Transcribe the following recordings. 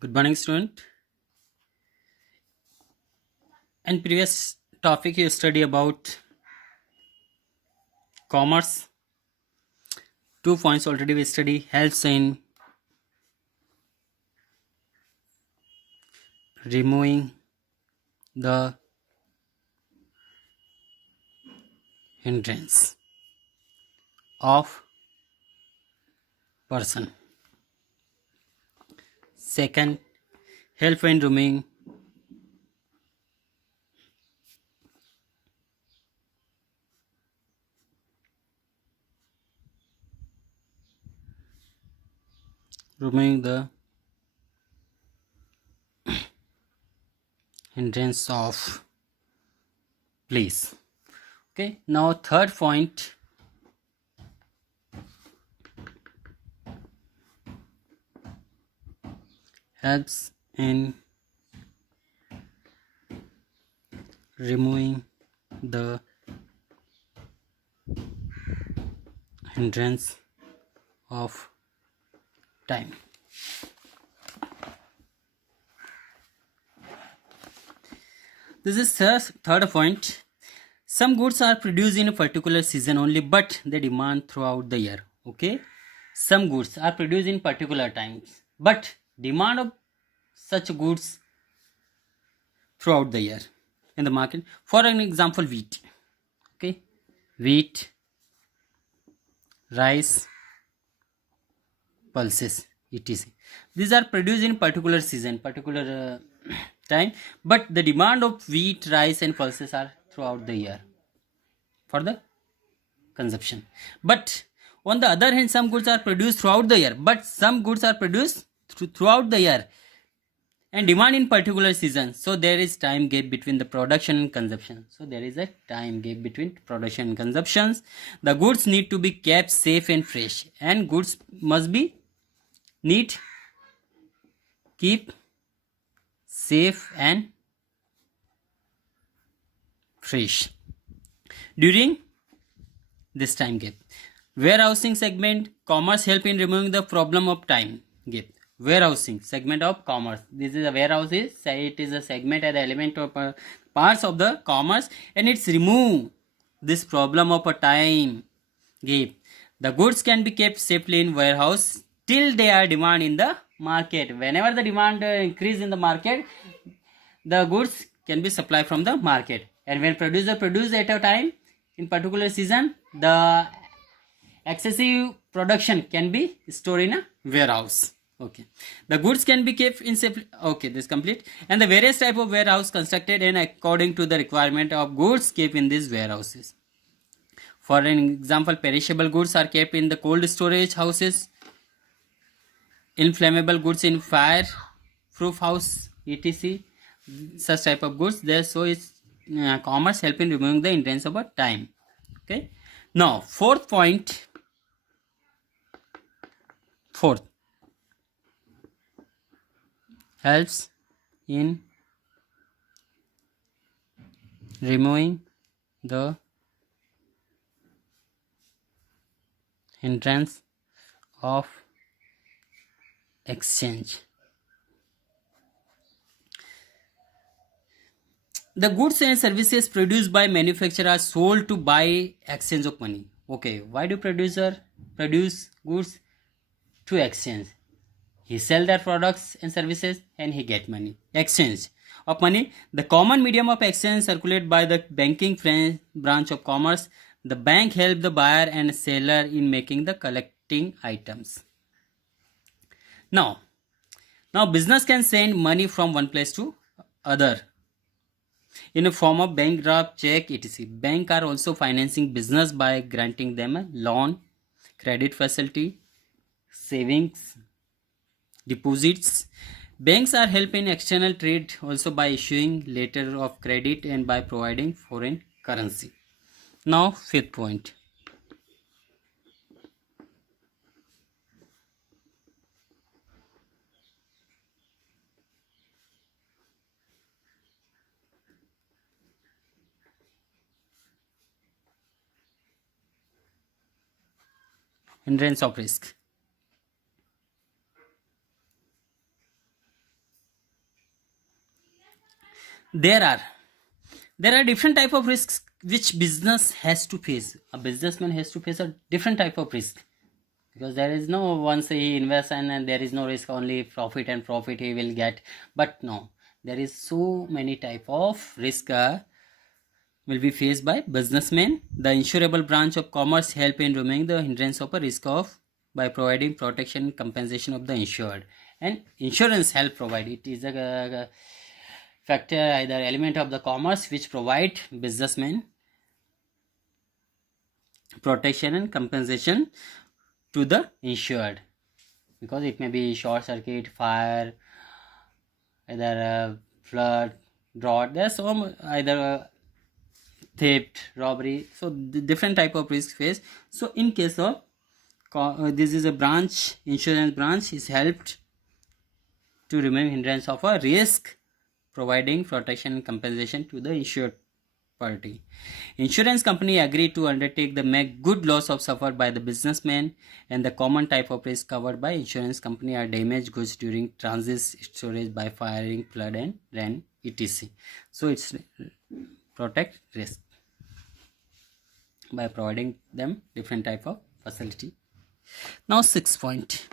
Good morning, student. In previous topic, you study about commerce. 2 points already we study helps in removing the hindrance of person. Second, help in removing the hindrance of place. Okay. Now third point, helps in removing the hindrance of time. This is third point. Some goods are produced in a particular season only, but they demand throughout the year. Okay, some goods are produced in particular times, but demand of such goods throughout the year in the market. For an example, wheat. Okay, wheat, rice, pulses, etc. These are produced in particular season, particular time, but the demand of wheat, rice, and pulses are throughout the year for the consumption. But on the other hand, some goods are produced throughout the year, but some goods are produced throughout the year and demand in particular season. So there is time gap between the production and consumption. So there is a time gap between production and consumptions. The goods need to be kept safe and fresh, and goods must be neat, keep safe and fresh during this time gap. Warehousing segment, commerce help in removing the problem of time gap. Warehousing segment of commerce. This is a warehouse. It is a segment and element of parts of the commerce, and it's remove this problem of a time gap. The goods can be kept safely in warehouse till they are demand in the market. Whenever the demand increase in the market, the goods can be supplied from the market. And when producer produce at a time in particular season, the excessive production can be stored in a warehouse. Okay, the goods can be kept in safe. Okay, this complete. And the various type of warehouse constructed and according to the requirement of goods kept in these warehouses. For an example, perishable goods are kept in the cold storage houses, inflammable goods in fire proof house, etc. Such type of goods there. So it's commerce help in removing the hindrance about time. Okay, now fourth, helps in removing the hindrance of exchange. The goods and services produced by manufacturer are sold to buy exchange of money. Okay, why do producer produce goods to exchange? He sell their products and services and he get money. Exchange of money. The common medium of exchange circulated by the banking branch of commerce. The bank help the buyer and seller in making the collecting items. Now business can send money from one place to other in a form of bank draft, check, etc. Bank are also financing business by granting them a loan, credit facility, savings, deposits. Banks are helping external trade also by issuing letter of credit and by providing foreign currency. Now fifth point. Hindrance of risk. there are different type of risks which business has to face. A businessman has to face a different type of risk, because there is no, once he invests and there is no risk, only profit and profit he will get. But no, there is so many type of risk will be faced by businessmen. The insurable branch of commerce help in removing the hindrance of a risk of by providing protection and compensation of the insured. And insurance help provide, it is a factor, either element of the commerce which provide businessmen protection and compensation to the insured, because it may be short circuit, fire, either flood, drought, there's so either theft, robbery, so the different type of risk face. So in case of this is a branch, insurance branch is helped to remove hindrance of a risk, providing protection and compensation to the insured party. Insurance company agree to undertake the make good loss of suffered by the businessman, and the common type of risk covered by insurance company are damaged goods during transit, storage by firing, flood and rain, etc. So it's protect risk by providing them different type of facility. Now 6th point.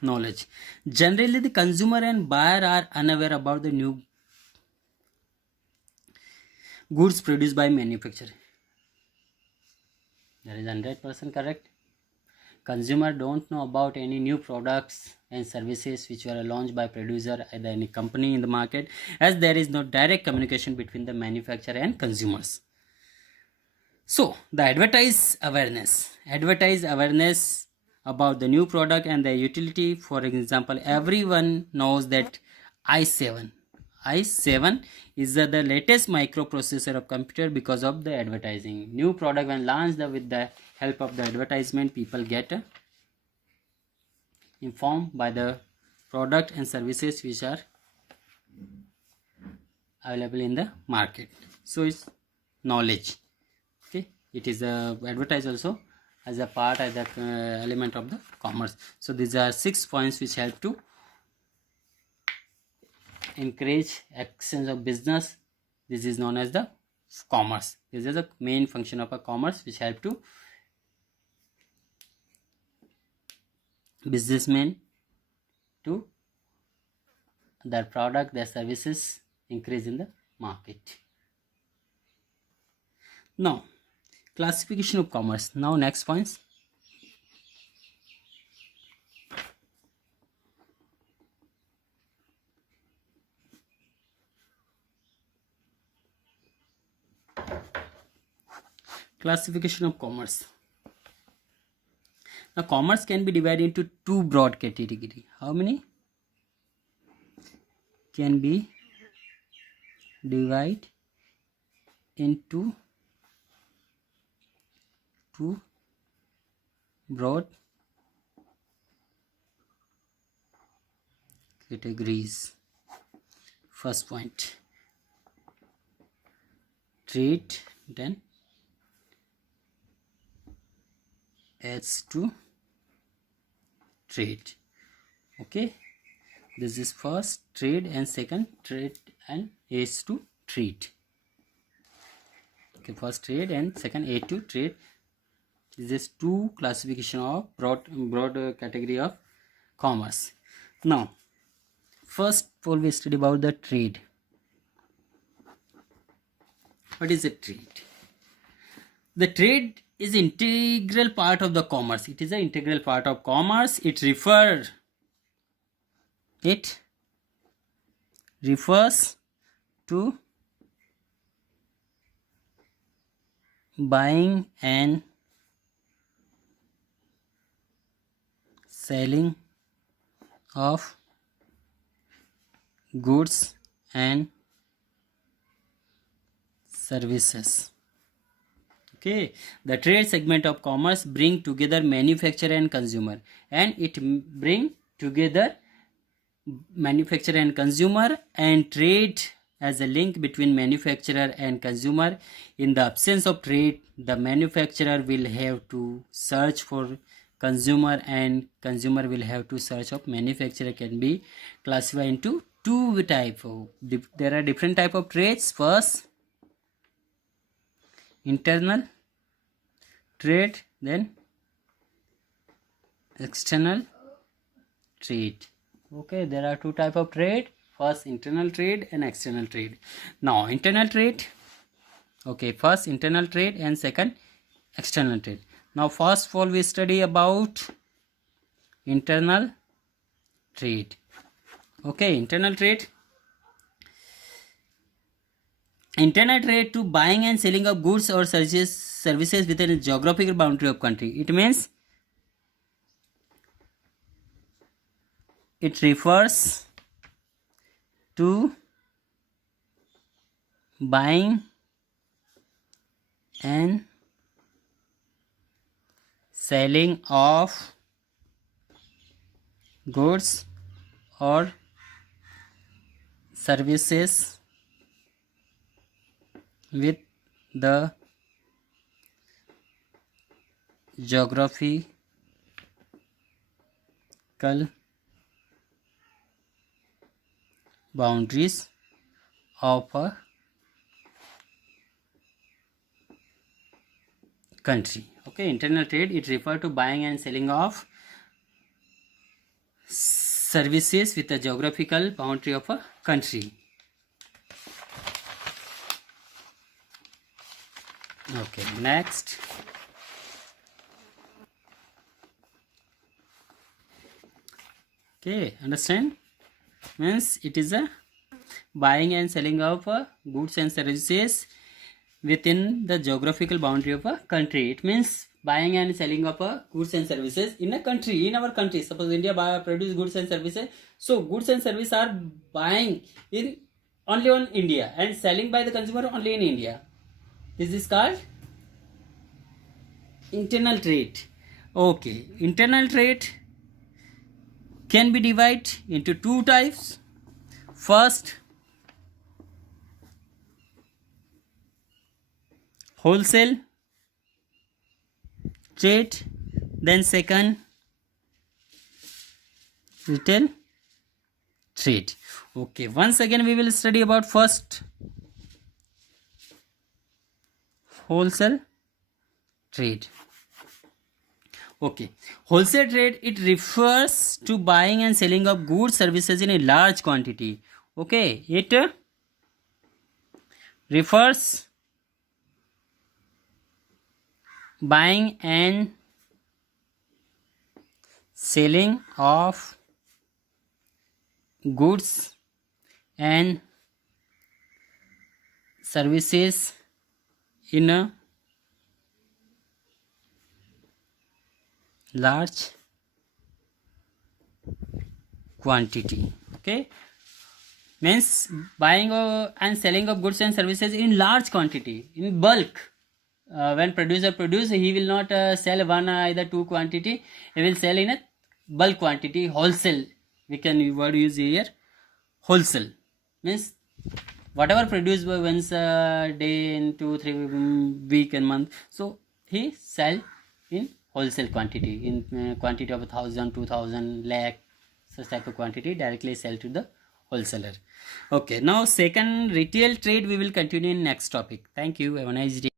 Knowledge. Generally, the consumer and buyer are unaware about the new goods produced by manufacturer. That is 100% correct. Consumer don't know about any new products and services which were launched by producer, either any company in the market, as there is no direct communication between the manufacturer and consumers. So the advertise awareness about the new product and their utility. For example, everyone knows that i7 is the latest microprocessor of computer. Because of the advertising, new product when launched, with the help of the advertisement, people get informed by the product and services which are available in the market. So it's knowledge. Okay, it is advertised also as a part, as the element of the commerce. So these are 6 points which help to encourage exchange of business. This is known as the commerce. This is the main function of a commerce which help to businessmen to their product, their services increase in the market. Now classification of commerce. Now next points. Classification of commerce. Now commerce can be divided into 2 broad categories. How many? Can be divided into 2 broad categories. First point, trade, then H2 trade. Okay, this is first trade and second trade and H2 trade. Okay, first trade and second H2 trade. This is 2 classification of broad category of commerce. Now first we study about the trade. What is a trade? The trade is integral part of the commerce. It is an integral part of commerce. It refers to buying and selling of goods and services. Okay, Okay, the trade segment of commerce bring together manufacturer and consumer, and it bring together manufacturer and consumer, and trade as a link between manufacturer and consumer. In the absence of trade, the manufacturer will have to search for consumer, and consumer will have to search of manufacturer. Can be classified into two type of, there are different type of trades. First, internal trade, then external trade. Okay, there are two type of trade. First, internal trade and external trade. Now, internal trade. Okay, first internal trade and second external trade. Now, first of all, we study about internal trade. Okay, internal trade. Internal trade to buying and selling of goods or services within a geographical boundary of country. It means it refers to buying and selling of goods or services with the geographical boundaries of a country. Okay, internal trade, it refers to buying and selling of services with a geographical boundary of a country. Okay, next. Okay, understand? Means it is a buying and selling of goods and services within the geographical boundary of a country. It means buying and selling of goods and services in a country, in our country. Suppose India produce goods and services, so goods and services are buying in only on India and selling by the consumer only in India. This is called internal trade. Okay, internal trade can be divided into two types. First, wholesale trade, then second, retail trade. Okay, once again we will study about first, wholesale trade. Okay, wholesale trade, it refers to buying and selling of goods services in a large quantity. Okay, it refers buying and selling of goods and services in a large quantity. Okay, means buying and selling of goods and services in large quantity, in bulk. When producer produce, he will not sell one either two quantity, he will sell in a bulk quantity, wholesale. We can word use here, wholesale means whatever produced by once a day, in 2-3 week and month, so he sell in wholesale quantity, in quantity of 1,000, 2,000, lakh, such type of quantity directly sell to the wholesaler. Okay, now second, retail trade, we will continue in next topic. Thank you, have a nice day.